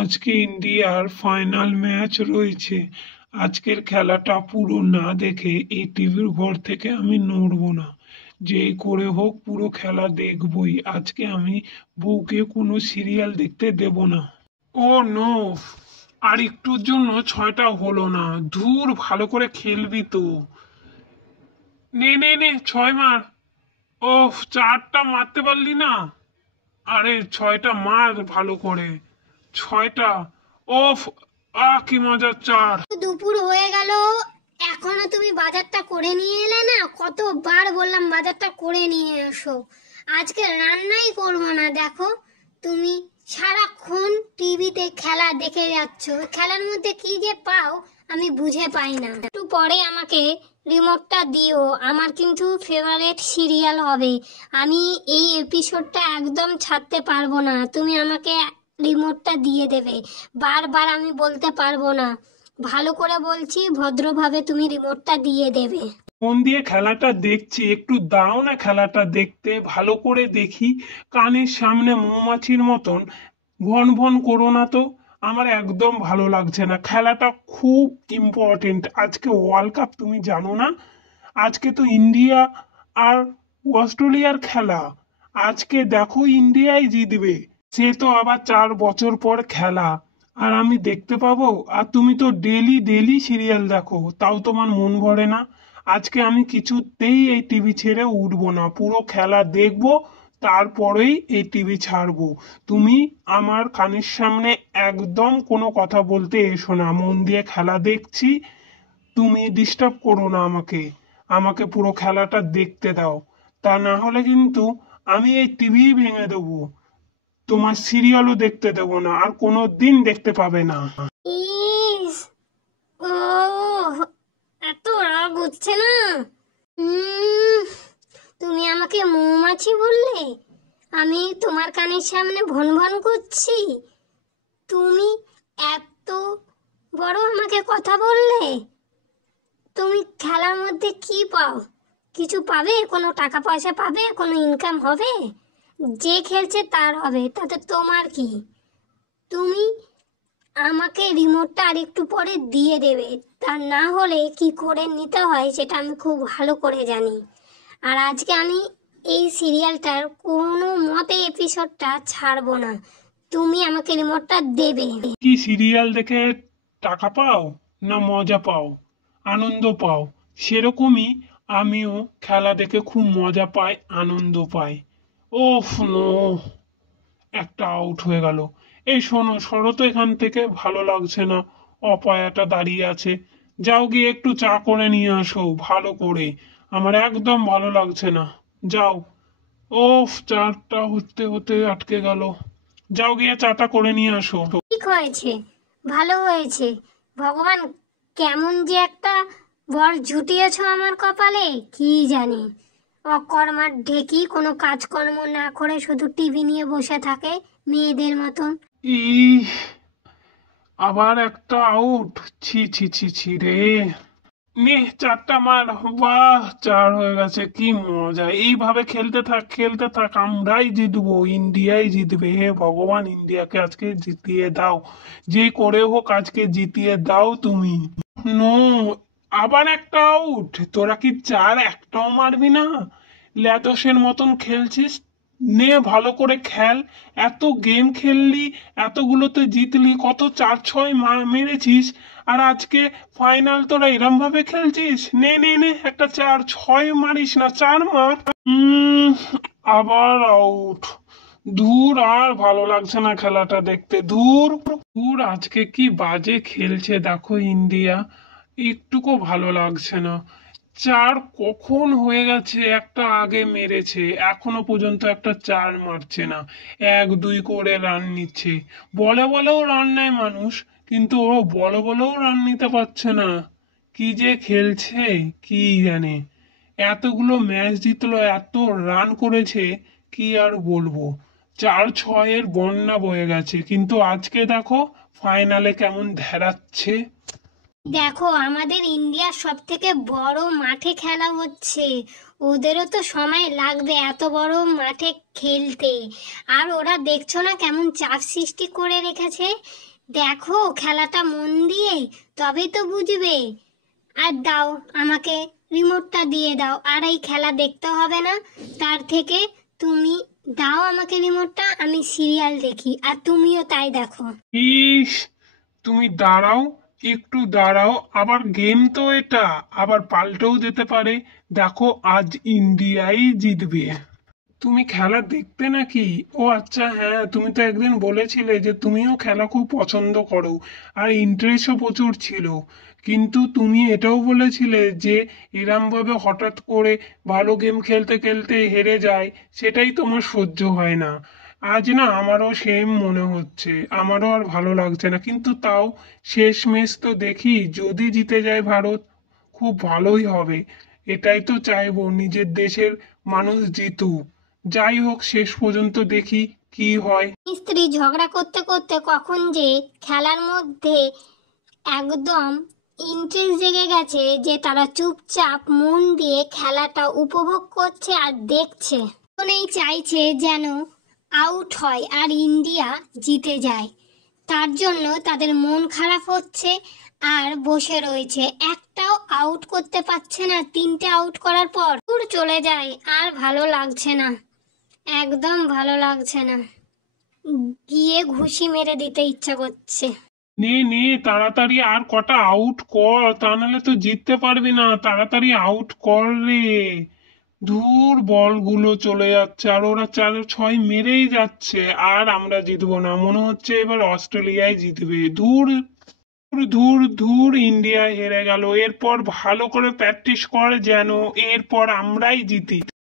আজকে ইন্ডিয়ার final match রয়েছে। আজকের খেলাটা পুরো না দেখে এই টিভির ঘর থেকে আমি নড়বো না। যেই করে হোক পুরো খেলা দেখবই। আজকে আমি বউকে কোনো সিরিয়াল দেখতে দেব না। ও নো, আর একটুর জন্য ছয়টা হলো না। ধুর, ভালো করে খেলবি তো। নে নে নে, ছয় মার। ওফ, চারটা মারতে পারলি না। আরে ছয়টা মার ভালো করে। ছয়টা। ওফ, কি মজার চার। দুপুর হয়ে গেল, এখনো তুমি বাজারটা করে নিয়ে এলে না? কতবার বললাম বাজারটা করে নিয়ে এসো। আজকে রান্নাই করবো না। দেখো, তুমি সারাক্ষণ টিভিতে খেলা দেখে যাচ্ছ। খেলার মধ্যে কি যে পাও আমি বুঝে পাই না। একটু পরে আমাকে রিমোটটা দিও, আমার কিন্তু ফেভারিট সিরিয়াল হবে। আমি এই এপিসোডটা একদম ছাড়তে পারবো না। তুমি আমাকে রিমোটটা দিয়ে দেবে। বারবার আমি বলতে পারবো না। ভালো করে বলছি, ভদ্রভাবে তুমি রিমোটটা দিয়ে দেবে। মন দিয়ে খেলাটা দেখছি, একটু দাও না খেলাটা দেখতে। ভালো করে দেখি। কানের সামনে মৌমাছির মতন ভন ভন করো না তো। আমার একদম ভালো লাগছে না। খেলাটা খুব ইম্পর্টেন্ট। আজকে ওয়ার্ল্ড কাপ, তুমি জানো না? আজকে তো ইন্ডিয়া আর অস্ট্রেলিয়ার খেলা। আজকে দেখো ইন্ডিয়াই জিতবে। সে তো আবার 4 বছর পর খেলা, আর আমি দেখতে পাবো? আর তুমি তো ডেলি ডেলি সিরিয়াল দেখো, তাও তোমার মন ভরে না। আজকে আমি কিছুতেই এই টিভি ছেড়ে উঠবো না। পুরো খেলা দেখবো, তারপরেই এই টিভি ছাড়বো। তুমি আমার কানের সামনে একদম কোনো কথা বলতে এসো না। মন দিয়ে খেলা দেখছি, তুমি ডিস্টার্ব করো না আমাকে। আমাকে পুরো খেলাটা দেখতে দাও। তা না হলে কিন্তু আমি এই টিভি ভেঙে দেবো। তোমার সিরিয়ালও দেখতে দেবো না, আর কোনো দিন দেখতে পাবে না। ইস, ও, এত রাগ হচ্ছে না? উম, তুমি আমাকে মৌমাছি বললে, আমি তোমার কানের সামনে ভন ভন করছি। তুমি এত বড় আমাকে কথা বললে? তুমি খেলার মধ্যে কি পাও? কিছু পাবে? কোনো টাকা পয়সা পাবে? কোনো ইনকাম হবে? যে খেলছে তার হবে, তাতে তোমার কি? তুমি আমাকে রিমোটটা আর একটু পরে দিয়ে দেবে। তা না হলে কি করে নিতে হয় সেটা আমি খুব ভালো করে জানি। আর আজকে আমি এই সিরিয়ালটার কোনো মতে এপিসোডটা ছাড়বো না। তুমি আমাকে রিমোটটা দেবে। কি সিরিয়াল দেখে টাকা পাও, না মজা পাও, আনন্দ পাও? সেরকমই আমিও খেলা দেখে খুব মজা পাই, আনন্দ পাই। ওফ নো, একটা আউট হয়ে গেল। এই শোনো, সরো তো এখান থেকে, ভালো লাগছে না। অপয়াটা দাঁড়িয়ে আছে। যাও গিয়ে একটু চা করে নিয়ে আসো ভালো করে। আমার একদম ভালো লাগছে না। যাও। ওফ, চাটা হতে হতে আটকে গেল। যাও গিয়ে চাটা করে নিয়ে আসো। ঠিক হয়েছে, ভালো হয়েছে। ভগবান, কেমন যে একটা বর জুটিয়েছ আমার কপালে, কি জানি। অকর্মার ঢেকি, কোনো কাজকর্ম না করে শুধু টিভি নিয়ে বসে থাকে মেয়েদের মতন। ইহ, আবার একটা আউট। ছি ছি ছি ছি রে। নে, চারটা মার। বাহ, চার হয়ে গেছে। কি মজা! এইভাবে খেলতে থাক, খেলতে থাক, আমরাই জিতবো, ইন্ডিয়াই জিতবে। হে ভগবান, ইন্ডিয়াকে আজকে জিতিয়ে দাও। যে করে হোক আজকে জিতিয়ে দাও তুমি। নো, আবার একটা আউট। তোরা কি চার একটাও মারবি না? ল্যাদোসের মতন খেলছিস? নে, ভালো করে খেল। এত গেম খেললি, এতগুলোতে জিতলি, কত চার ছয় মেরেছিস, আর আজকে ফাইনাল তোরা এরম ভাবে খেলছিস? নে নে নে, একটা চার ছয় মারিস না, চার মার। উম আবার আউট। ধুর, আর ভালো লাগছে না খেলাটা দেখতে। ধুর ধুর, আজকে কি বাজে খেলছে দেখো ইন্ডিয়া। একটুকু ভালো লাগছে না। চার কখন হয়ে গেছে, একটা আগে মেরেছে, এখনো পর্যন্ত একটা চার মারছে না। এক দুই করে রান নিচ্ছে। বলে বলেও রান নেয় মানুষ, কিন্তু ও বলে বলেও রান নিতে পারছে না। কি যে খেলছে কি জানে। এতগুলো ম্যাচ জিতলো, এত রান করেছে, কি আর বলবো। চার ছয়ের বন্যা বয়ে গেছে, কিন্তু আজকে দেখো ফাইনালে কেমন ধেরাচ্ছে। দেখো, আমাদের ইন্ডিয়ার সব থেকে বড় মাঠে খেলা হচ্ছে। ওদেরও তো সময় লাগবে এত বড় মাঠে খেলতে। আর ওরা দেখছো না কেমন চাপ সৃষ্টি করে রেখেছে? দেখো খেলাটা মন দিয়ে, তবে তো বুঝবে। আর দাও আমাকে রিমোটটা দিয়ে দাও, আর এই খেলা দেখতে হবে না। তার থেকে তুমি দাও আমাকে রিমোটটা, আমি সিরিয়াল দেখি, আর তুমিও তাই দেখো। ইস, তুমি দাঁড়াও, একটু দাঁড়াও, আবার গেম তো এটা, আবার পাল্টেও যেতে পারে। দেখো আজ ইন্ডিয়াই জিতবে। তুমি খেলা দেখতে নাকি? ও আচ্ছা, হ্যাঁ, তুমি তো একদিন বলেছিলে যে তুমিও খেলা খুব পছন্দ করো আর ইন্টারেস্টও প্রচুর ছিল। কিন্তু তুমি এটাও বলেছিলে যে এরম ভাবে হঠাৎ করে ভালো গেম খেলতে খেলতে হেরে যায়, সেটাই তোমার সহ্য হয় না। আজ না আমারও সেম মনে হচ্ছে, আমারও আর ভালো লাগছে না, কিন্তু তাও শেষ ম্যাচ তো দেখি, যদি জিতে যায় ভারত খুব ভালোই হবে। এটাই তো চাইবো, নিজের দেশের মানুষ জিতুক। যাই হোক, শেষ পর্যন্ত দেখি কি হয়। স্ত্রী ঝগড়া করতে করতে কখন যে খেলার মধ্যে একদম ইন্টারেস্ট জেগে গেছে, যে তারা চুপচাপ মন দিয়ে খেলাটা উপভোগ করছে আর দেখছে। মনেই চাইছে যেন আউট হয় আর ইন্ডিয়া জিতে যায়। তার জন্য তাদের মন খারাপ হচ্ছে আর বসে রয়েছে, একটাও আউট করতে পারছে না। তিনটে আউট করার পর দূর চলে যায়, আর ভালো লাগছে না, একদম ভালো লাগছে না। গিয়ে ঘুষি মেরে দিতে ইচ্ছা করছে। নে নে, তাড়াতাড়ি আর কটা আউট কর, তা নাহলে তো জিততে পারবি না। তাড়াতাড়ি আউট কর রে। ধুর, বলগুলো চলে যাচ্ছে আর ওরা 4-6 মেরেই যাচ্ছে, আর আমরা জিতবো না মনে হচ্ছে। এবার অস্ট্রেলিয়ায় জিতবে। ধুর ধুর ধুর ধুর, ইন্ডিয়া হেরে গেল। এরপর ভালো করে প্র্যাকটিস কর যেন এরপর আমরাই জিতি।